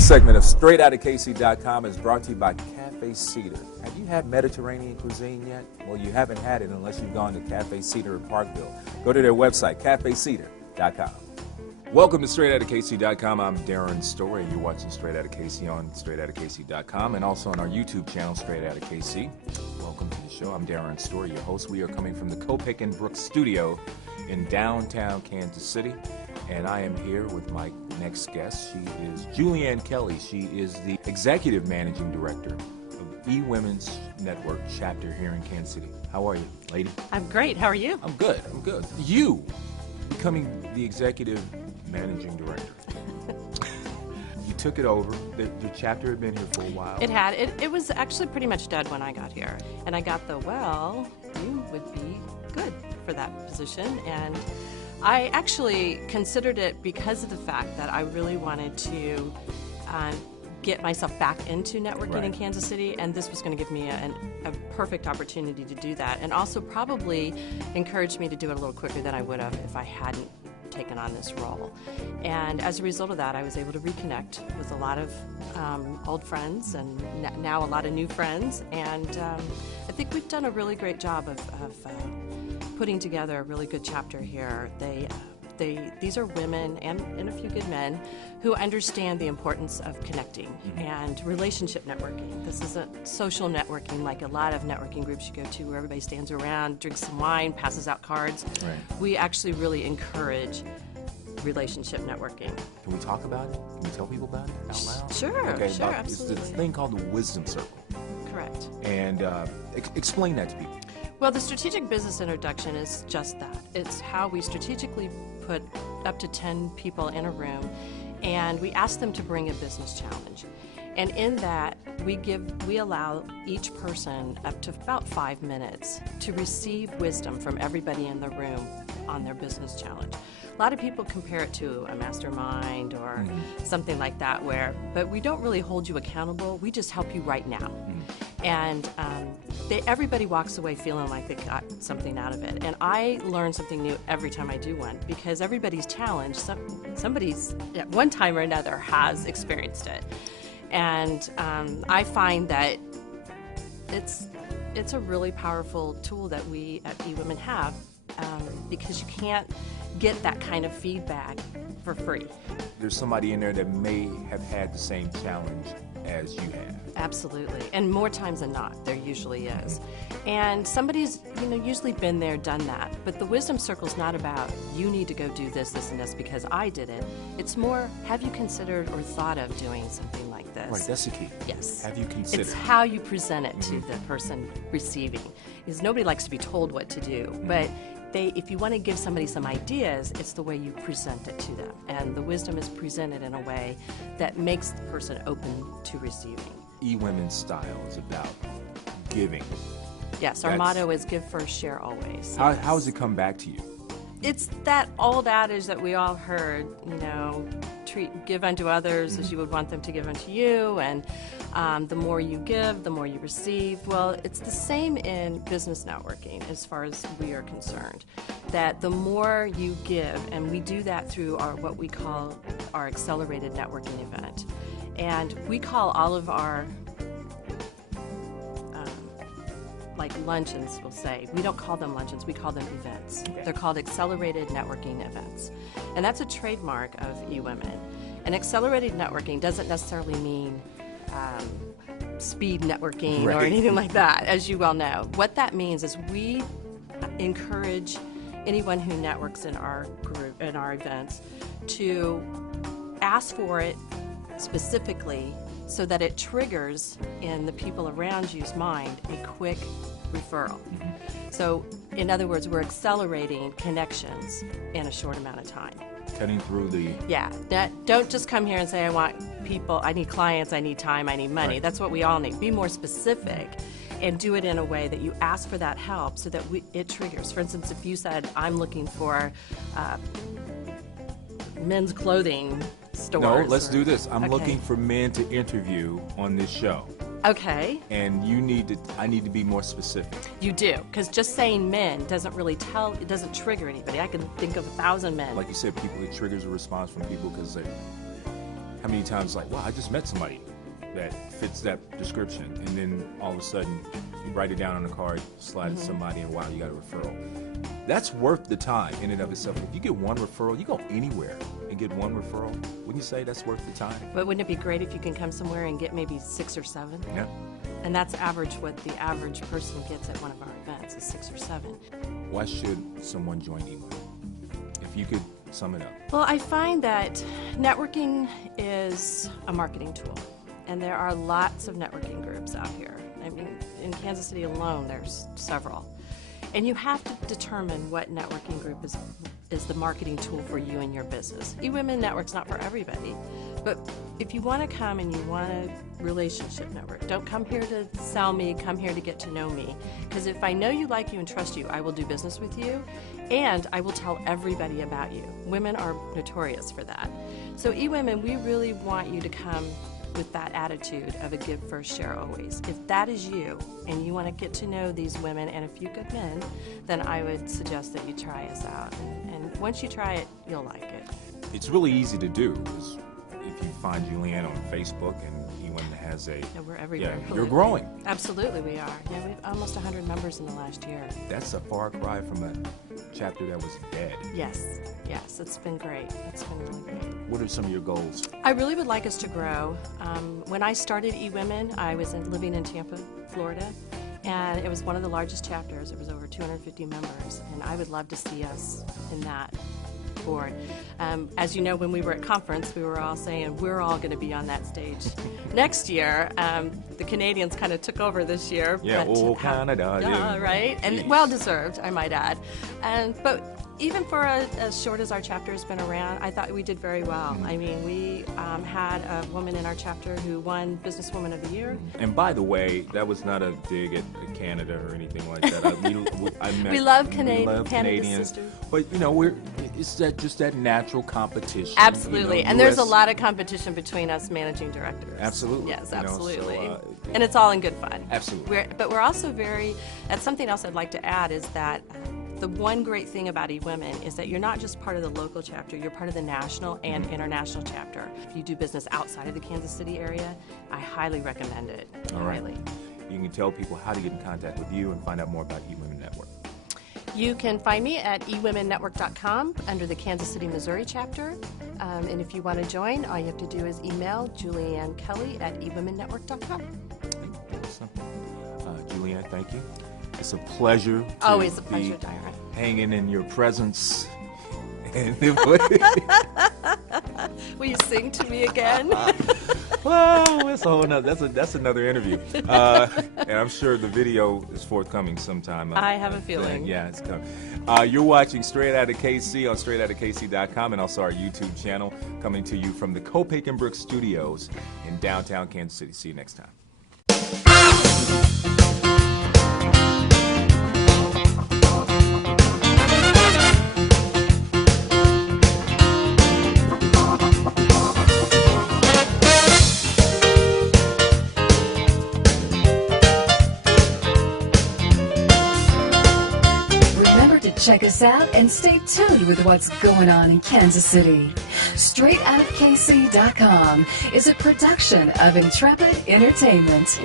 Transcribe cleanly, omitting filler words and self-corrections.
This segment of StraightOutofKC.com is brought to you by Cafe Cedar. Have you had Mediterranean cuisine yet? Well, you haven't had it unless you've gone to Cafe Cedar in Parkville. Go to their website, cafecedar.com. Welcome to StraightOutofKC.com. I'm Darron Story. You're watching Straight Outta KC on StraightOutofKC.com and also on our YouTube channel, Straight Outta KC. Welcome to the show. I'm Darron Story, your host. We are coming from the Copic and Brooks studio in downtown Kansas City, and I am here with my next guest. She is Juliann Kelley. She is the Executive Managing Director of eWomen's Network chapter here in Kansas City. How are you, lady? I'm great. How are you? I'm good. I'm good. You becoming the Executive Managing Director. You took it over. The chapter had been here for a while. It had. It was actually pretty much dead when I got here. And I got you would be good for that position. And I actually considered it because of the fact that I really wanted to get myself back into networking in Kansas City, and this was going to give me a perfect opportunity to do that, and also probably encouraged me to do it a little quicker than I would have if I hadn't taken on this role. And as a result of that, I was able to reconnect with a lot of old friends and now a lot of new friends, and I think we've done a really great job of putting together a really good chapter here. These are women and a few good men who understand the importance of connecting and relationship networking. This isn't social networking like a lot of networking groups you go to where everybody stands around, drinks some wine, passes out cards. Right. We actually really encourage relationship networking. Can we talk about it? Can we tell people about it out loud? Sure, okay, sure, absolutely. It's this thing called the Wisdom Circle. Correct. And explain that to people. Well, the strategic business introduction is just that. It's how we strategically put up to 10 people in a room and we ask them to bring a business challenge. And in that, we allow each person up to about 5 minutes to receive wisdom from everybody in the room on their business challenge. A lot of people compare it to a mastermind or something like that, but we don't really hold you accountable. We just help you right now. And everybody walks away feeling like they got something out of it. And I learn something new every time I do one, because everybody's challenged. Somebody's, at one time or another, has experienced it. And I find that it's a really powerful tool that we at eWomen have, because you can't get that kind of feedback for free. There's somebody in there that may have had the same challenge as you have. Absolutely, and more times than not, there usually is. And somebody's usually been there, done that. But the Wisdom Circle's not about, you need to go do this, this, and this because I did it. It's more, have you considered or thought of doing something like this? Right, that's the key. Yes. Have you considered? It's how you present it to the person receiving. Because nobody likes to be told what to do, but if you want to give somebody some ideas, it's the way you present it to them. And the wisdom is presented in a way that makes the person open to receiving. eWomen's style is about giving. Yes, our motto is give first, share always. How has it come back to you? It's that old adage that we all heard, give unto others as you would want them to give unto you, and the more you give, the more you receive. Well, it's the same in business networking as far as we are concerned, that the more you give, and we do that through what we call our accelerated networking event. And we call all of our luncheons, we'll say. We don't call them luncheons, we call them events. Okay. They're called accelerated networking events. And that's a trademark of eWomen. And accelerated networking doesn't necessarily mean speed networking or anything like that, as you well know. What that means is we encourage anyone who networks in our group, in our events, to ask for it specifically so that it triggers in the people around you's mind a quick referral. So, in other words, we're accelerating connections in a short amount of time. Cutting through the... Yeah. Don't just come here and say, I want people, I need clients, I need time, I need money. Right. That's what we all need. Be more specific and do it in a way that you ask for that help so that it triggers. For instance, if you said, I'm looking for men's clothing stores. No, let's do this. I'm looking for men to interview on this show. Okay. And I need to be more specific. You do, because just saying men doesn't really it doesn't trigger anybody. I can think of 1,000 men. Like you said, it triggers a response from people because how many times like, wow, I just met somebody that fits that description, and then all of a sudden you write it down on a card, slide it to somebody, and wow, you got a referral. That's worth the time in and of itself. If you get one referral, you go anywhere and get one referral, wouldn't you say that's worth the time? But wouldn't it be great if you can come somewhere and get maybe 6 or 7? Yeah. And that's average what the average person gets at one of our events is 6 or 7. Why should someone join eWomen? If you could sum it up. Well, I find that networking is a marketing tool, and there are lots of networking groups out here. I mean, in Kansas City alone, there's several. And you have to determine what networking group is the marketing tool for you and your business. eWomen Network's not for everybody, but if you want to come and you want a relationship network, don't come here to sell me, come here to get to know me. Because if I know you, like you, and trust you, I will do business with you, and I will tell everybody about you. Women are notorious for that. So eWomen, we really want you to come with that attitude of a give first, share always. If that is you and you want to get to know these women and a few good men, then I would suggest that you try us out. And once you try it, you'll like it. It's really easy to do. If you find Juliann on Facebook, and eWomen has a... Yeah, we're everywhere. Yeah, you're growing. Absolutely, we are. Yeah, we have almost 100 members in the last year. That's a far cry from a chapter that was dead. Yes, it's been great. It's been really great. What are some of your goals? I really would like us to grow. When I started eWomen, I was living in Tampa, Florida, and it was one of the largest chapters. It was over 250 members, and I would love to see us in that board. As you know, when we were at conference, we were all saying we're all going to be on that stage next year. The Canadians kind of took over this year. Yeah, Canada. Yeah, right, and well deserved, I might add. But even for as short as our chapter has been around, I thought we did very well. I mean, we had a woman in our chapter who won Businesswoman of the Year. And by the way, that was not a dig at Canada or anything like that. We love Canadians, sisters. But, you know, it's just that natural competition. Absolutely. You know, and there's a lot of competition between us managing directors. Absolutely. Yes, absolutely. You know, so, and it's all in good fun. Absolutely. But we're also that's something else I'd like to add is that the one great thing about eWomen is that you're not just part of the local chapter, you're part of the national and international chapter. If you do business outside of the Kansas City area, I highly recommend it. All right. Highly. You can tell people how to get in contact with you and find out more about eWomen Network. You can find me at eWomenNetwork.com under the Kansas City, Missouri chapter. And if you want to join, all you have to do is email Juliann Kelley at eWomenNetwork.com. Juliann, thank you. It's a pleasure. Always a pleasure, Darron. Hanging in your presence. Will you sing to me again? Well, it's a whole nother, that's another interview. And I'm sure the video is forthcoming sometime. I have a feeling. Yeah, it's coming. You're watching Straight Outta KC on straightoutofkc.com and also our YouTube channel, coming to you from the Copac & Brooks Studios in downtown Kansas City. See you next time. Check us out and stay tuned with what's going on in Kansas City. StraightOutofKC.com is a production of Intrepid Entertainment.